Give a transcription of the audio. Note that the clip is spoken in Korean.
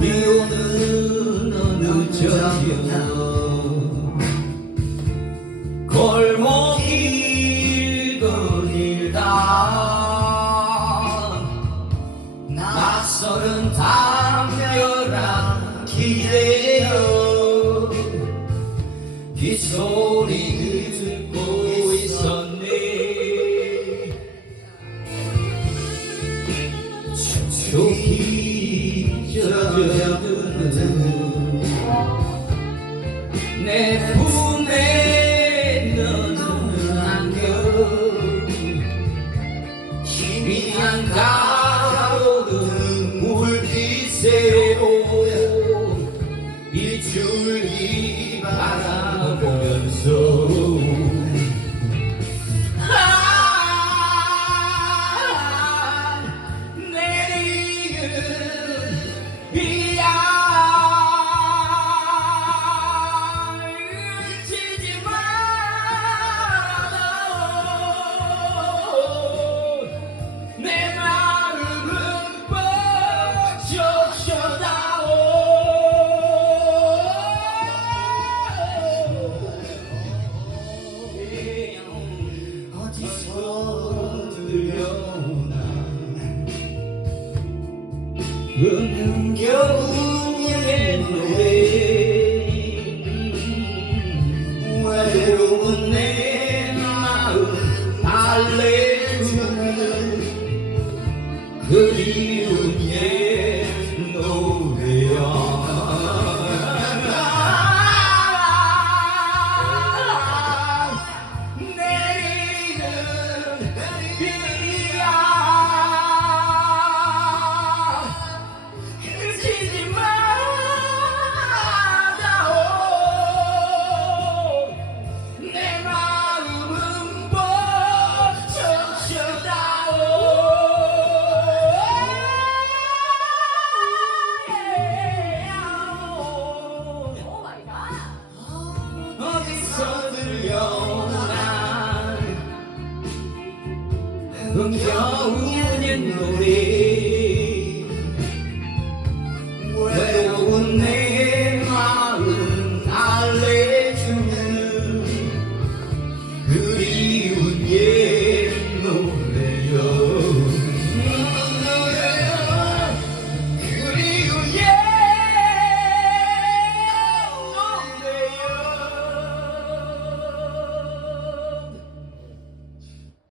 비 오는 어느 저녁 골목길 거닐다 낯설은 담벼락 기대어 빗소리 듣고 있었네. 들려오나 은겨울의 노래 외로운 내 마음 달래 흥겨운 옛 노래